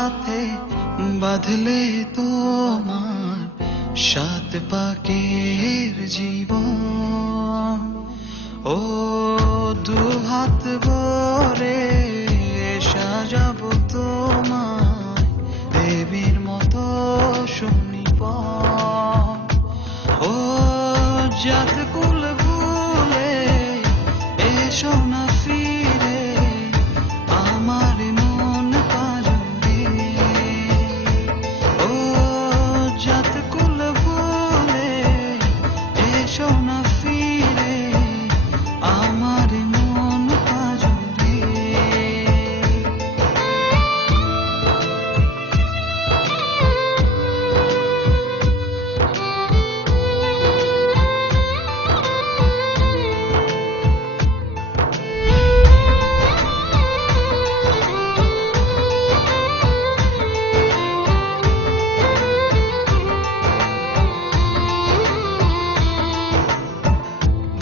সাথে বাঁধলে তোমার সাত পাকের জীবন। ও দুহাত ভরে সাজাবো তোমায় দেবীর মতো সুনিপন। ও জাত কুল ভুলে এসো না ফিরে আমার মন পাজরে। ও জাত কুল ভুলে এসো না ফিরে আমার মন পাজরে।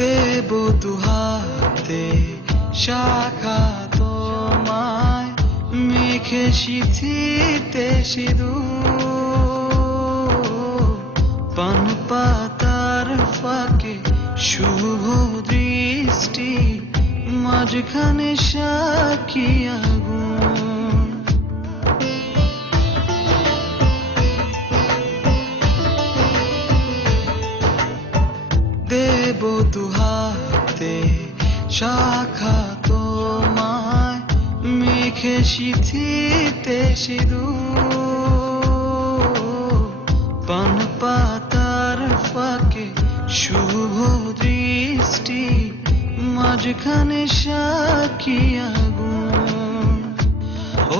দেব দুহাতে শাখা তোমায় মেখে সিঁথিতে সিঁদুর। পান পাতার ফাঁকে শুভ দৃষ্টি মাঝখানে সাক্ষী আগুন। দেব দুহাতে শাখা তোমায় মেখে সিঁথিতে সিঁদুর। পান পাতার ফাঁকে শুভ দৃষ্টি মাঝখানে সাক্ষী আগুন।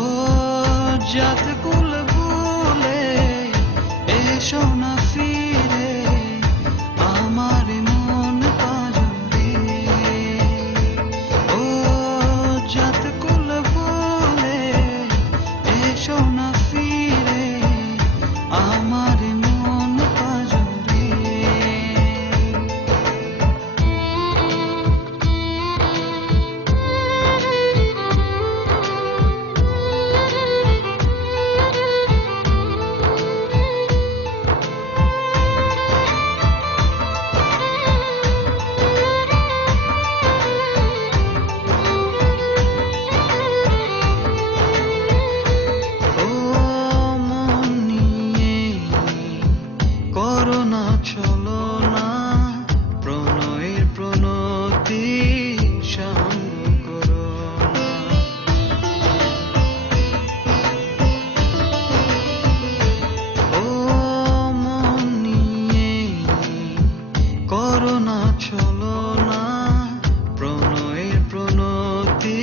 ও জাত কুল ভুলে এসো না ফিরে আমার মন পাজরে। ও জাত কুল ভুলে এসো না ফিরে আমার মন পাজরে। ও মন নিয়ে করো না চলো না প্রণয়ের প্রণতি সঙ্গ করো না। ও মন নিয়ে করো না চলো না প্রণয়ের প্রণতি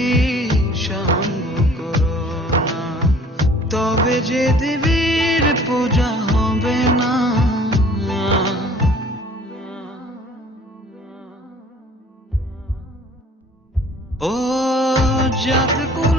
সঙ্গ করো না। তবে যে দেবীর পূজা হবে না। ও জাত কুল